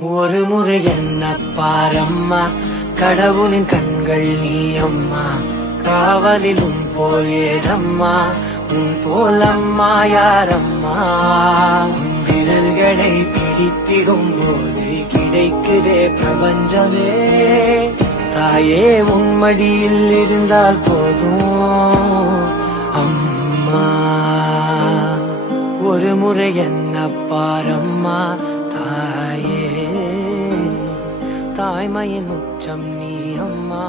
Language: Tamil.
ஒரு முறை என்ன பாரம்மா, கடவுளின் கண்கள் நீ அம்மா. காவலிலும் போல் ஏதம்மா, உன் போலம்மா யாரம்மா. உன் விரல்களை பிடித்திடும் போது கிடைக்குதே பிரபஞ்சமே. தாயே உன் மடியில் இருந்தால் போதும் அம்மா. ஒரு முறை என்ன பாரம்மா தாயே, தாய்மையின் உச்சம் நீ அம்மா.